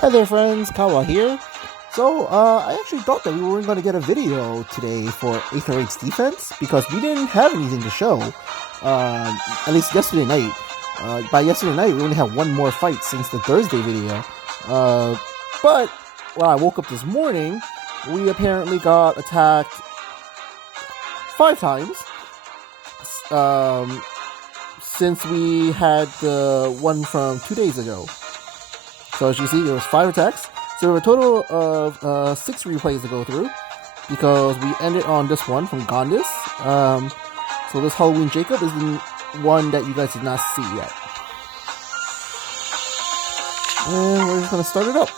Hi there friends, Kawa here. I actually thought that we weren't going to get a video today for Aether's defense because we didn't have anything to show, at least yesterday night. By yesterday night, we only had one more fight since the Thursday video. But when I woke up this morning, we apparently got attacked 5 times since we had the one from 2 days ago. So as you see, there was 5 attacks. So there were a total of 6 replays to go through because we ended on this one from Gondis. So this Halloween Jacob is the one that you guys did not see yet. And we're just going to start it up.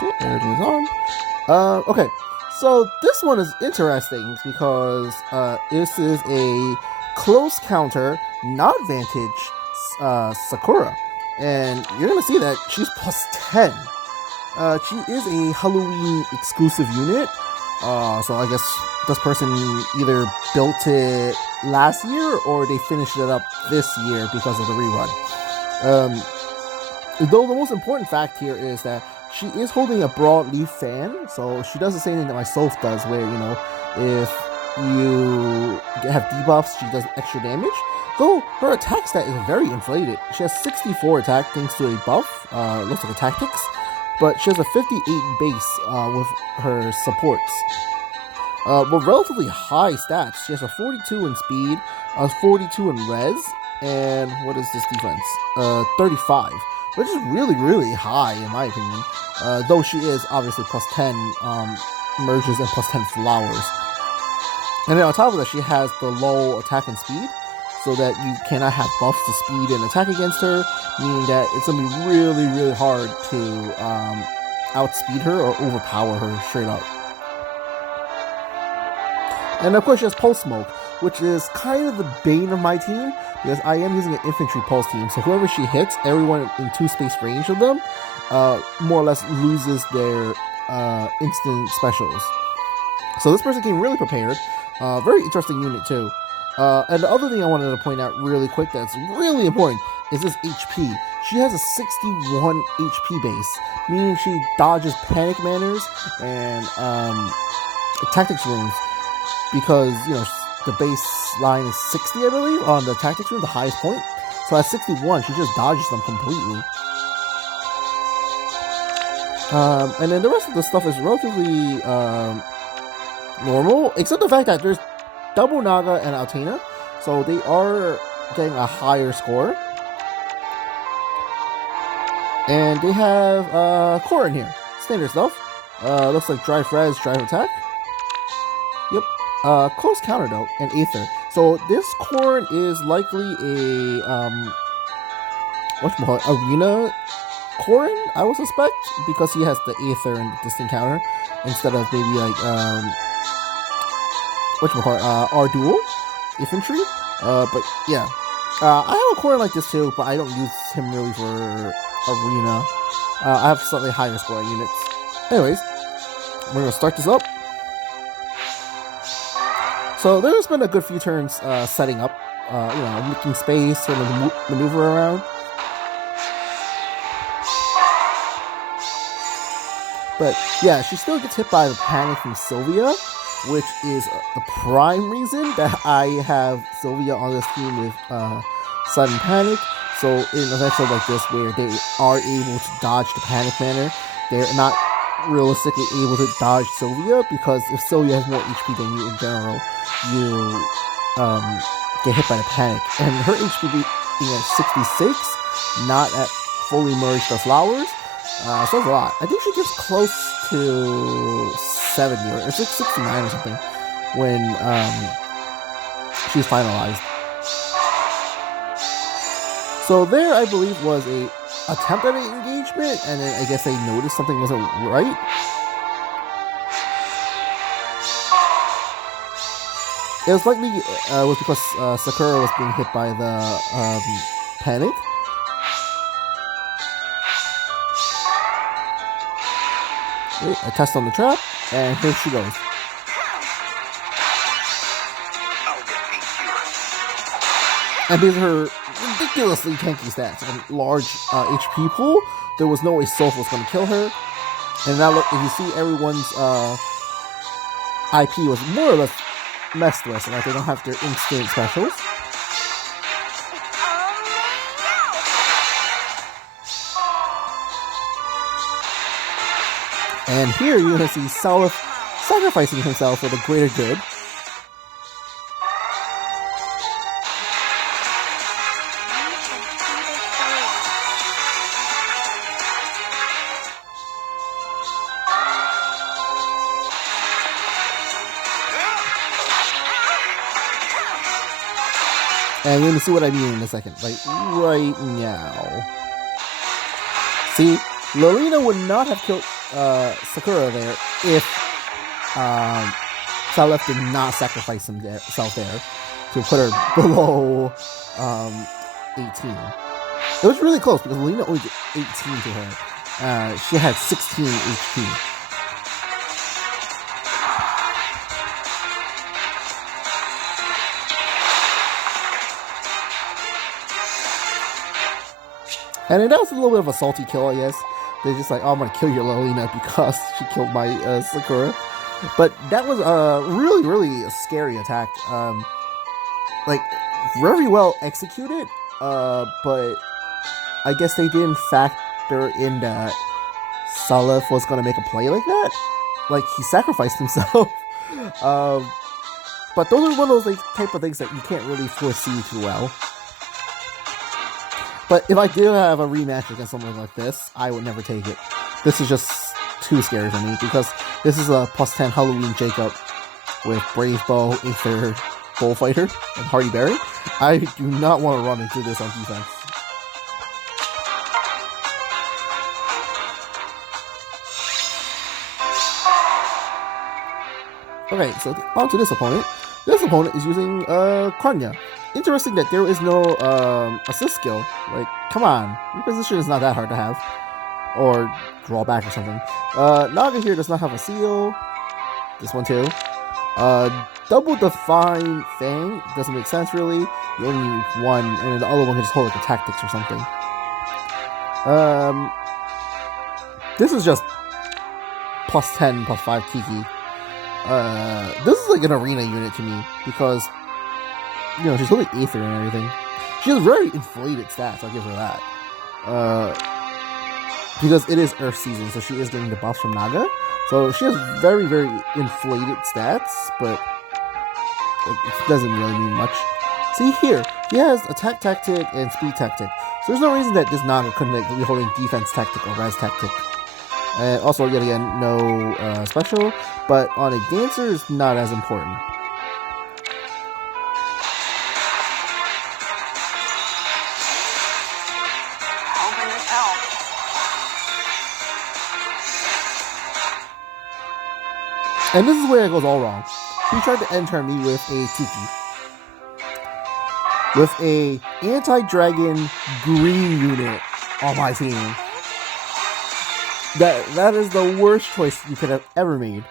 Okay, everything is on. Okay. So this one is interesting because this is a close counter, not vantage Sakura. And you're going to see that she's plus 10. She is a Halloween exclusive unit. So I guess this person either built it last year or they finished it up this year because of the rerun. Though the most important fact here is that she is holding a broadleaf fan, so she does the same thing that my Soph does, where, you know, if you have debuffs, she does extra damage. Though her attack stat is very inflated. She has 64 attack thanks to a buff, looks like a tactics, but she has a 58 base with her supports. With relatively high stats, she has a 42 in speed, a 42 in res, and what is this defense? 35. Which is really, really high in my opinion. Though she is obviously plus 10 merges and plus 10 flowers. And then on top of that, she has the low attack and speed, so that you cannot have buffs to speed and attack against her, meaning that it's going to be really, really hard to outspeed her or overpower her straight up. And of course she has Pulse Smoke, which is kind of the bane of my team, because I am using an infantry pulse team, so whoever she hits, everyone in 2 space range of them, more or less loses their instant specials. So this person came really prepared. Very interesting unit too. And the other thing I wanted to point out really quick that's really important is this HP. She has a 61 HP base, meaning she dodges panic manners and tactics runes, because, you know, the baseline is 60, I believe, on the tactics rune, the highest point. So at 61, she just dodges them completely. And then the rest of the stuff is relatively normal, except the fact that there's double Naga and Altena, so they are getting a higher score. And they have core in here, standard stuff. Looks like drive res, drive attack. Yep. Close counter though, and Aether. So this Corn is likely a whatchamacallit, arena Corn, I would suspect, because he has the Aether and distant counter instead of maybe like whatchamacallit, our dual infantry. But yeah, I have a Corn like this too, but I don't use him really for arena. I have slightly higher scoring units. Anyways, we're gonna start this up. So there's been a good few turns setting up, you know, making space, sort of maneuver around. But yeah, she still gets hit by the panic from Sylvia, which is the prime reason that I have Sylvia on this team with sudden panic. So in events like this where they are able to dodge the panic manner, they're not realistically able to dodge Sylvia, because if Sylvia has more HP than you in general, you get hit by the panic. And her HP being at 66, not at fully merged the flowers, so that's a lot. I think she gets close to 70 or 69 or something when she's finalized. So there, I believe, was a attempt at an engagement, and then I guess they noticed something wasn't right. It was likely was because Sakura was being hit by the panic. Wait, a test on the trap, and here she goes. And because of her ridiculously tanky stats and large HP pool, there was no way Soph was going to kill her. And now look, if you see everyone's IP was more or less messed with, and like they don't have their instant specials. And here you're going to see Salif sacrificing himself for the greater good. And you're going to see what I mean in a second, like right now. See, Lorena would not have killed Sakura there if Salif did not sacrifice himself there to put her below 18. It was really close because Lorena only did 18 to her. She had 16 HP. And it was a little bit of a salty kill, I guess. They're just like, oh, I'm going to kill your Lorena because she killed my Sakura. But that was a really, really scary attack. Like, very well executed. But I guess they didn't factor in that Salif was going to make a play like that. Like, he sacrificed himself. But those are one of those like, type of things that you can't really foresee too well. But if I did have a rematch against something like this, I would never take it. This is just too scary for me because this is a plus 10 Halloween Jacob with Brave Bow, Aether, Bullfighter, and Hardy Berry. I do not want to run into this on defense. Okay, so on to this opponent. This opponent is using Kranya. Interesting that there is no assist skill. Like, come on. Your position is not that hard to have. Or draw back or something. Naga here does not have a seal. This one too. Double Define Fang doesn't make sense really. You only need one, and the other one can just hold like a tactics or something. This is just plus 10, plus 5 Kiki. This is like an arena unit to me because you know, she's holding Aether and everything. She has very inflated stats, I'll give her that. Because it is Earth season, so she is getting the buffs from Naga. So she has very, very inflated stats, but it doesn't really mean much. See here, he has attack tactic and speed tactic. So there's no reason that this Naga couldn't be holding defense tactic or res tactic. And also, yet again, no special, but on a dancer, it's not as important. And this is where it goes all wrong. He tried to enter me with a Tiki. With a anti-dragon green unit on my team. That is the worst choice you could have ever made.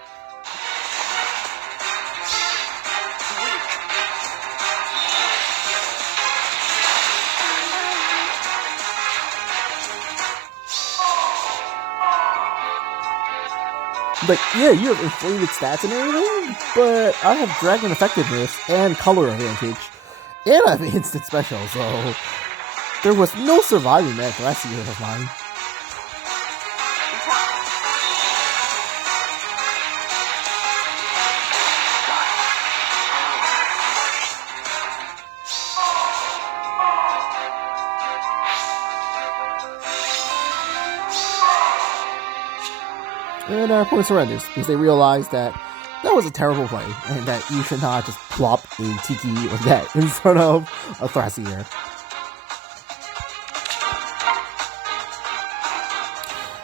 Like, yeah, you have inflated stats and everything, but I have dragon effectiveness and color advantage, and I have instant special, so there was no surviving that last year of mine. And our opponent surrenders because they realize that that was a terrible play and that you should not just plop a Tiki like that in front of a Thrasier.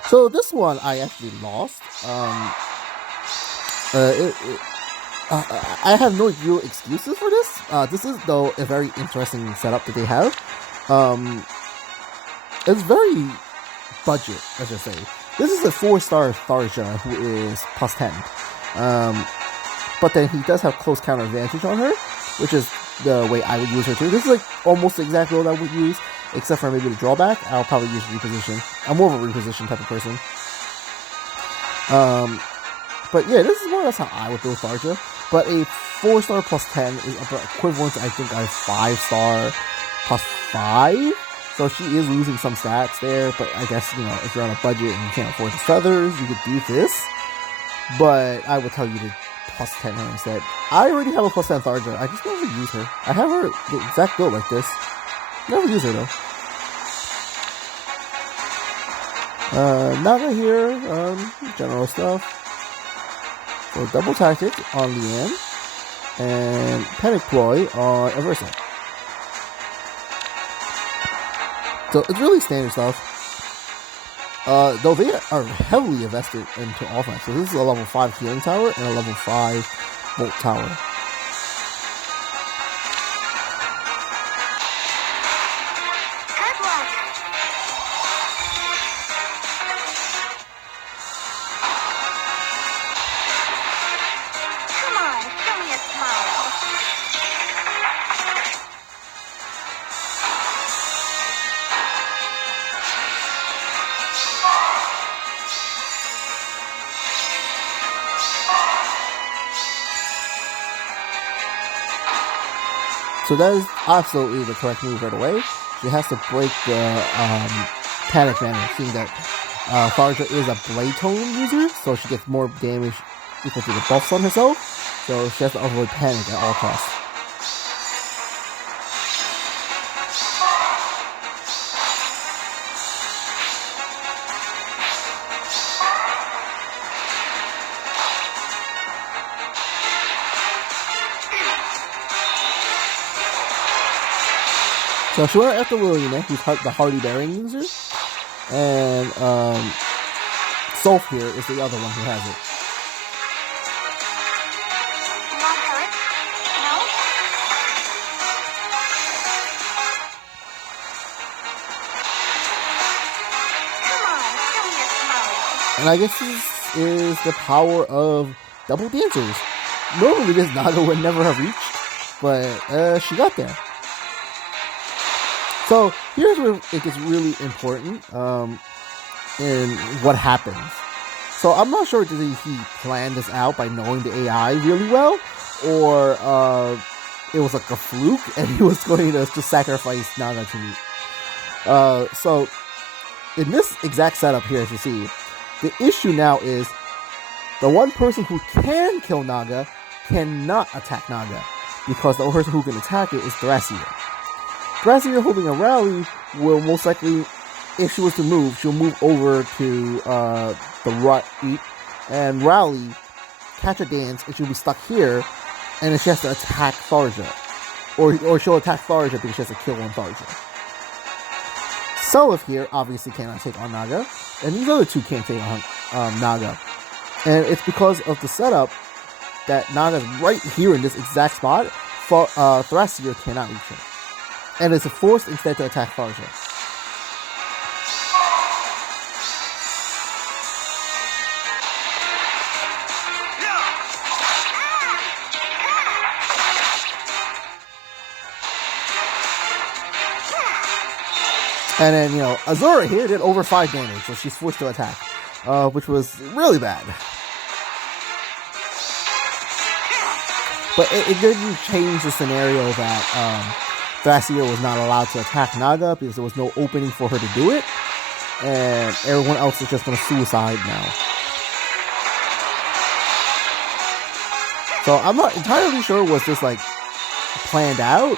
So this one I actually lost. I have no real excuses for this. This is though a very interesting setup that they have. It's very budget, let's just say. This is a 4-star Tharja who is plus 10. But then he does have close counter advantage on her, which is the way I would use her too. This is like almost the exact build I would use, except for maybe the drawback. I'll probably use reposition. I'm more of a reposition type of person. But yeah, this is more or less how I would build Tharja. But a 4-star plus 10 is equivalent to, I think, a 5-star plus 5. So she is losing some stats there, but I guess, you know, if you're on a budget and you can't afford the feathers, you could do this. But I would tell you to plus 10 her instead. I already have a plus 10 Tharja. I just never use her. I have her the exact build like this. Never use her though. Naga here, general stuff. So double tactic on Leanne, and panic ploy on Aversa. So it's really standard stuff. Though they are heavily invested into offense. So this is a level 5 healing tower and a level 5 bolt tower. So that is absolutely the correct move right away. She has to break the panic manner, seeing that Tharja is a Blade Tome user, so she gets more damage equal to the buffs on herself. So she has to avoid panic at all costs. So she went after Lilina, who's the Hardy Bearing user, and Soph here is the other one who has it. Not hurt? No? Come on, show me a smile. And I guess this is the power of double dancers. Normally this Naga would never have reached, but she got there. So here's where it gets really important in what happens. So I'm not sure did he plan this out by knowing the AI really well, or it was like a fluke and he was going to just sacrifice Naga to me. So in this exact setup here, as you see, the issue now is the one person who can kill Naga cannot attack Naga, because the person who can attack it is Thrasier. Thrasier holding a rally will most likely, if she was to move, she'll move over to the right and rally, catch a dance, and she'll be stuck here, and then she has to attack Tharja. Or she'll attack Tharja because she has to kill on Tharja. Seliph here obviously cannot take on Naga, and these other two can't take on Naga. And it's because of the setup that Naga's right here in this exact spot, Thrasier cannot reach her. And is forced instead to attack Tharja. And then, you know, Azura here did over 5 damage, so she's forced to attack, which was really bad. But it didn't change the scenario that Thrasier was not allowed to attack Naga because there was no opening for her to do it, and everyone else is just going to suicide now. So I'm not entirely sure was this like planned out,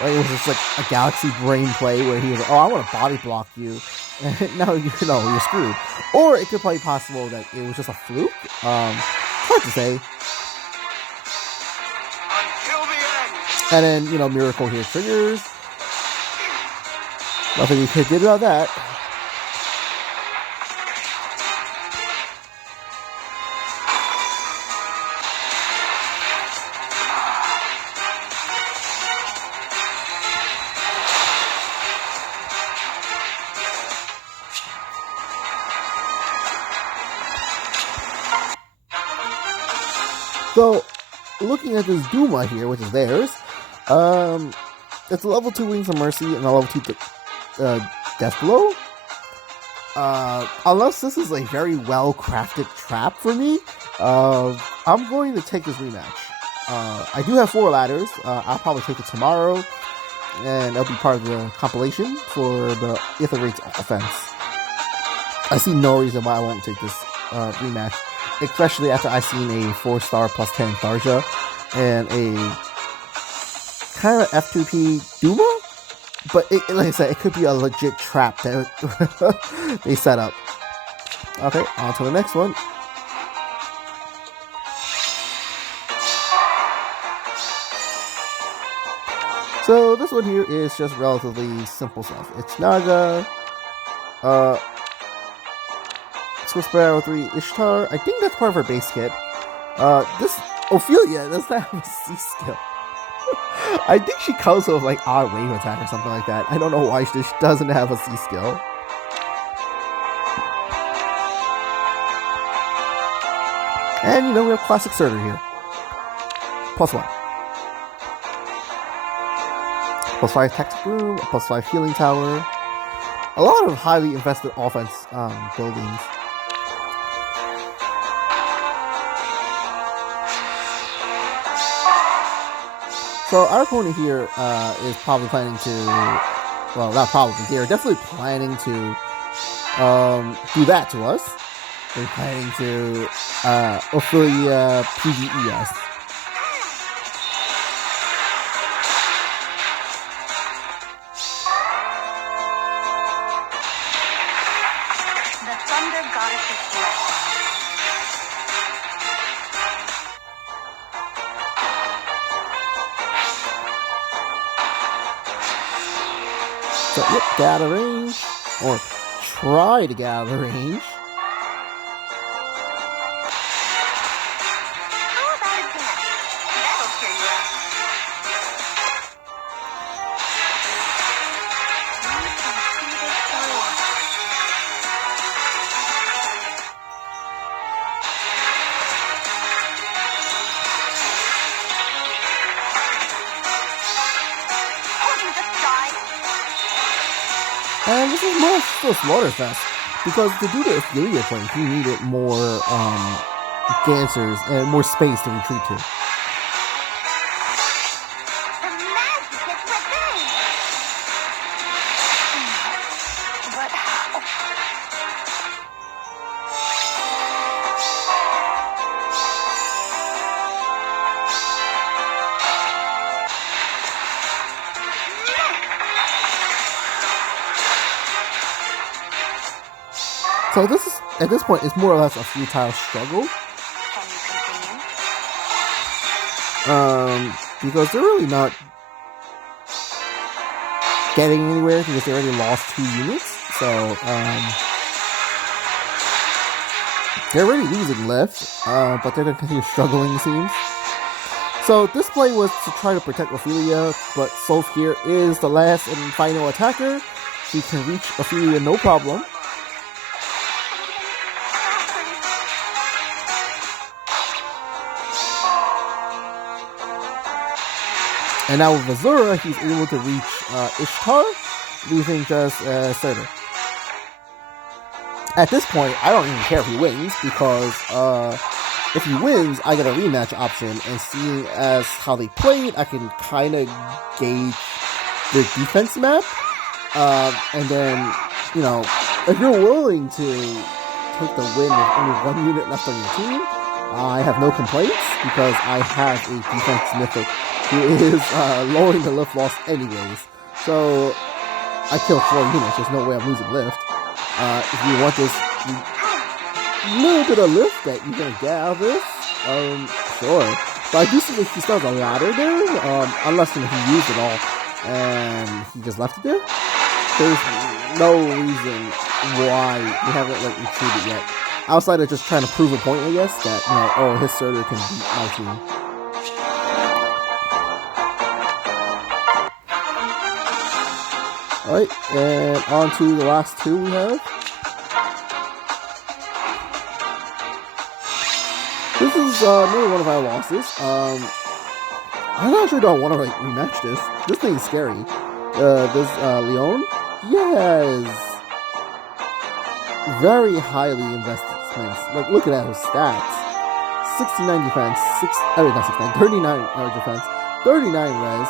or it was just like a Galaxy brain play where he was like, oh, I want to body block you, and now you're screwed. Or it could be possible that it was just a fluke. Hard to say. And then, you know, Miracle here triggers. Nothing we could do about that. So, looking at this Duma here, which is theirs, Um, it's a level 2 Wings of Mercy and a level 2 Death Blow. Unless this is a very well crafted trap for me, I'm going to take this rematch. I do have 4 ladders. I'll probably take it tomorrow, and it'll be part of the compilation for the Aether Rates offense. I see no reason why I won't take this rematch, especially after I've seen a 4-star plus 10 Tharja and a kind of F2P Duma. But like I said, it could be a legit trap that they set up. Okay, on to the next one. So this one here is just relatively simple stuff. It's Naga, Swiss Barrel 3 Ishtar. I think that's part of her base kit. This Ophelia does not have a C skill. I think she comes with like odd wave attack or something like that. I don't know why she doesn't have a C skill. And you know, we have classic Surtur here. +1. +5 Tactic Room, a +5 Healing Tower. A lot of highly invested offense buildings. So our opponent here is probably planning to, well, not probably, they're definitely planning to do that to us. They're planning to Ophelia PvE us. The thunder goddess is here. So, yep, get out of range, or try to get out of range. How about a dance? That'll cheer you up. You can see this through. Oh, you just died. And this is more still Slaughterfest, because to do the Ophelia play, he needed more dancers and more space to retreat to. The magic is within. But how? So this is, at this point, it's more or less a futile struggle. Can you continue? Because they're really not getting anywhere because they already lost 2 units. So, they're already losing left, but they're going to continue struggling, it seems. So this play was to try to protect Ophelia, but Soph here is the last and final attacker. She can reach Ophelia no problem. And now with Azura, he's able to reach Ishtar, leaving just Surtur. At this point, I don't even care if he wins, because if he wins, I get a rematch option, and seeing as how they played, I can kind of gauge the defense map. And then, you know, if you're willing to take the win with only 1 unit left on your team, I have no complaints, because I have a defense mythic who is lowering the lift loss anyways. So I killed 4 units, there's no way I'm losing lift. If you want this little bit of lift that you're gonna get out of this, sure. But I do see that he still has a ladder there, unless he used it all and he just left it there. There's no reason why we haven't like retreated yet, outside of just trying to prove a point, I guess, that, you know, oh, his Surtur can beat my team. Alright, and on to the last 2 we have. This is another one of our losses. I'm not sure do I want to like rematch this. This thing is scary. This Leon? Yes. Very highly investments. Like, look at those stats. 69 defense, not 69, 39 defense, 39 res,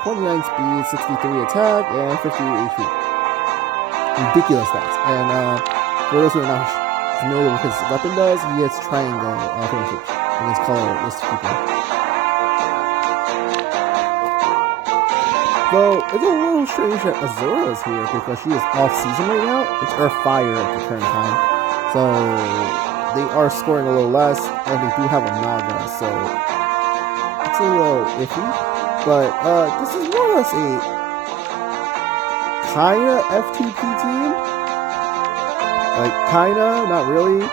29 speed, 63 attack, and 50 HP. Ridiculous stats. And for those who are not familiar with his weapon does, he hits triangle finishes against colorless people. Though it's a little strange that Azura is here because she is off season right now. It's Earth Fire at the current time. So they are scoring a little less, and they do have a Naga, so it's a little iffy. But this is more or less a kinda FTP team. Like kinda, not really.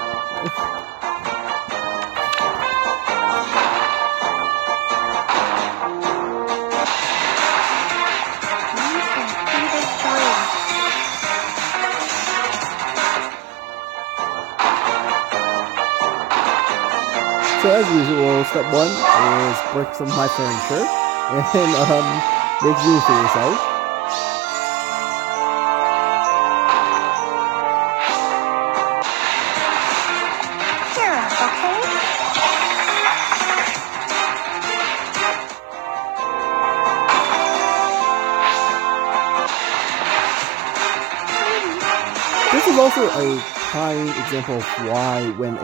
So as usual, step one is break some of my furniture and make room for yourself. Kira, okay? This is also a prime example of why when a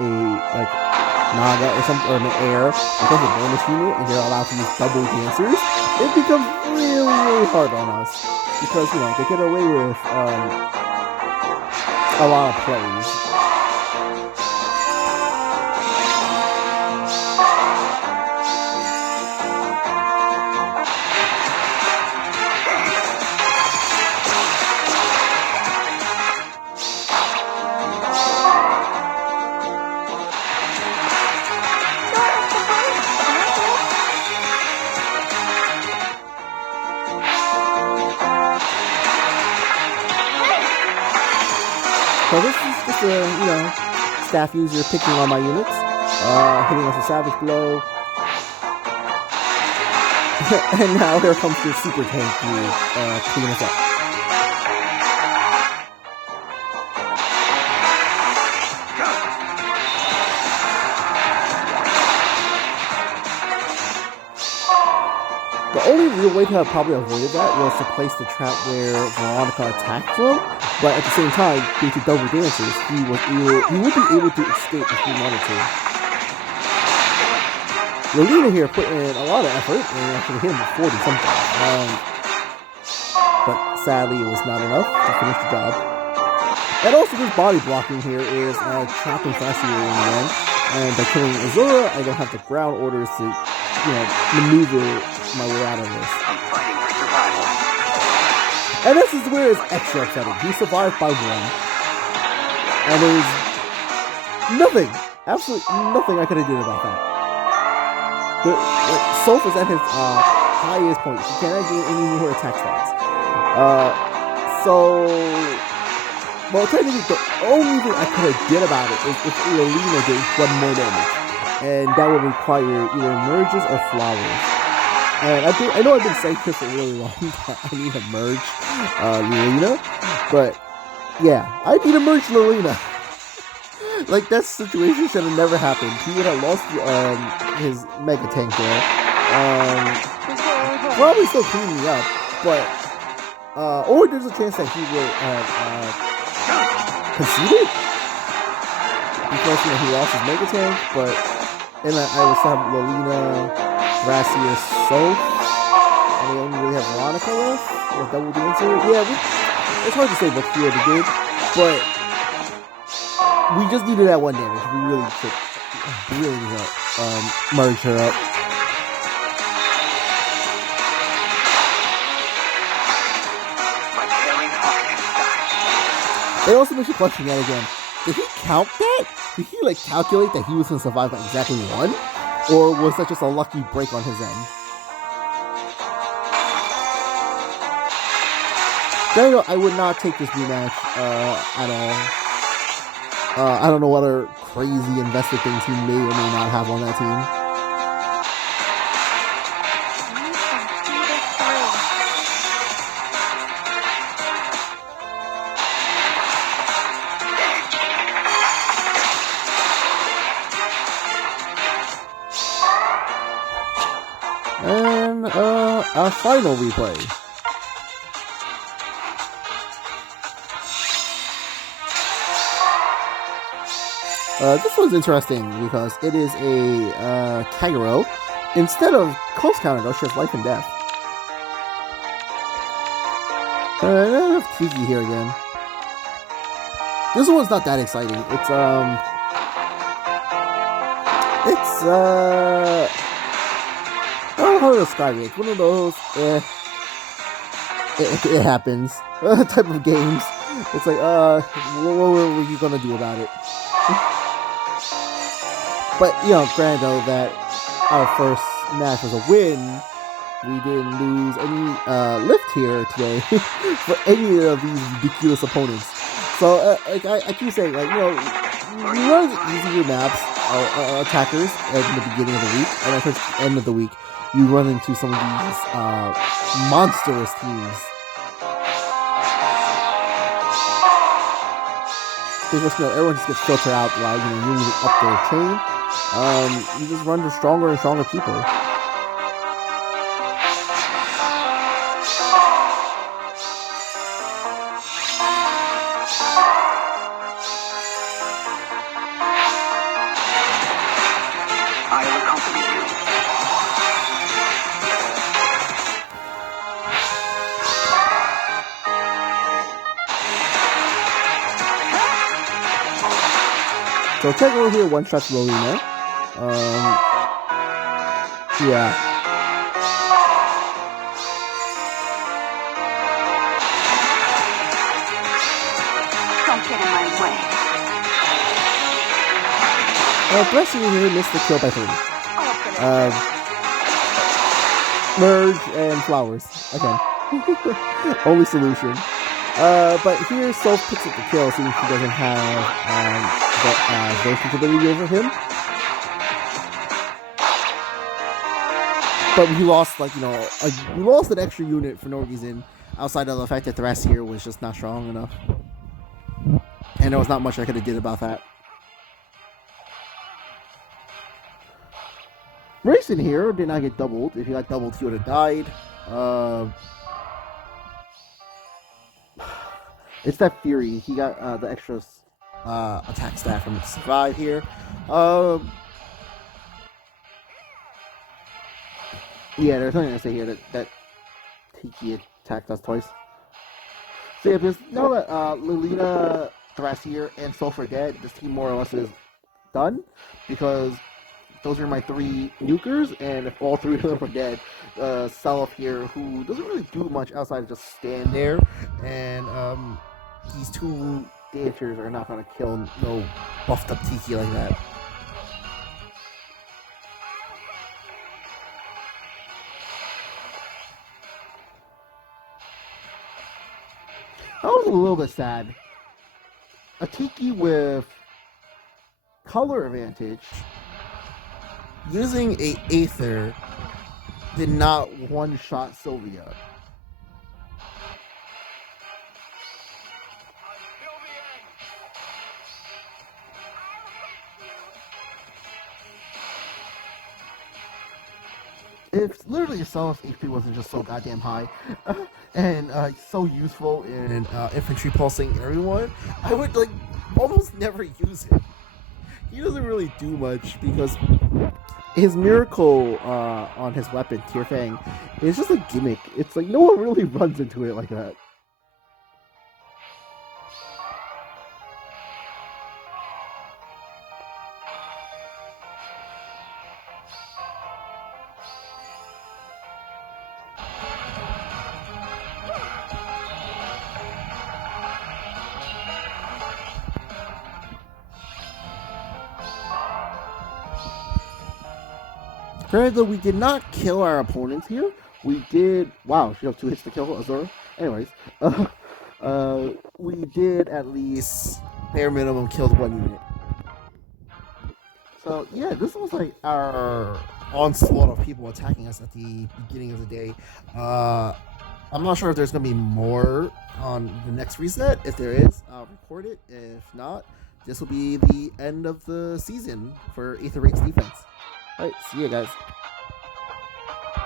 Naga or something, or an air becomes a bonus unit and they're allowed to use double dancers, it becomes really, really hard on us because they get away with a lot of plays. So this is just a, staff user picking on my units, hitting us a savage blow. And now here comes the super tank to clean us up. The only real way to have probably avoided that was to place the trap where Veronica attacked from, but at the same time, due to double dancers, he would be able to escape if he wanted to. Lolina here put in a lot of effort and actually hit him with 40 something. But sadly, it was not enough to finish the job. And also, this body blocking here is trapping faster in the end. And by killing Azura, I don't have the ground orders to, maneuver my way out of this. I'm fighting for survival. And this is where it's extra upsetting. He survived by one. And there's nothing, absolutely nothing I could have done about that. Soph is at his highest point. He cannot gain any more attack stats. Technically, the only thing I could have did about it is if Lolina did one more damage. And that would require either merges or flowers. And I know I've been saying this for a really long time. I need to merge Lolina. But yeah, I need to merge Lolina. Like, that situation should have never happened. He would have lost his Mega Tank there. Probably still clean me up, but or there's a chance that he would conceded because he lost his Mega Tank. But and I would still have Lolina, Gracia, Soph, and we only really have Veronica left with double dancer. Yeah, it's hard to say what he would have did, but we just needed that one damage. We really need to merge her up. It also makes you question that again. Did he count that? Did he calculate that he was going to survive by exactly one? Or was that just a lucky break on his end? I would not take this rematch at all. I don't know what other crazy invested things he may or may not have on that team. on our final replay. This one's interesting because it is a Kagero. Instead of close counter, though, she has life and death. I have Tiki here again. This one's not that exciting. It's I don't know how to describe it. It's one of those it happens type of games. It's like what were you gonna do about it? But you know, granted though that our first match was a win, we didn't lose any lift here today for any of these ridiculous opponents. So like I keep saying, like, you know, we run easier maps, attackers at the beginning of the week, and at the end of the week, you run into some of these monstrous teams. Because, you know, everyone just gets filtered out while, you know, moving up their chain. You just run to stronger and stronger people. I'll accompany you. So check over here, one shot Lolina. Yeah. Don't get in my way. Blessing here missed the kill by 3. Open it. Merge and flowers. Again. Only solution. But here Soph picks up the kill since she doesn't have Zoe's ability over him. But we lost, like, you know, we lost an extra unit for no reason outside of the fact that Thrasier was just not strong enough. And there was not much I could have did about that. Racing here did not get doubled. If he got doubled, he would have died. It's that Fury. He got the extra attack stat from it to survive here. Yeah, there's something to say here that Tiki attacked us twice. So yeah, because now that Lolina, Thrasier, and Soph are dead, this team more or less is done. Because those are my 3 nukers, and if all 3 of them are dead, Self here, who doesn't really do much outside of just stand there, and these 2 dancers are not going to kill no buffed up Tiki like that. That was a little bit sad. A Tiki with color advantage using a Aether did not one-shot Sylvia. If literally Selph's HP wasn't just so goddamn high and so useful in infantry pulsing everyone, I would like almost never use him. He doesn't really do much because his miracle on his weapon, Tear Fang, is just a gimmick. It's like no one really runs into it like that. Granted, we did not kill our opponents here. We did. Wow, she got 2 hits to kill Azura. Anyways, we did at least bare minimum killed 1 unit. So yeah, this was like our onslaught of people attacking us at the beginning of the day. I'm not sure if there's gonna be more on the next reset. If there is, I'll record it. If not, this will be the end of the season for Aether Rate's defense. Alright, see you guys.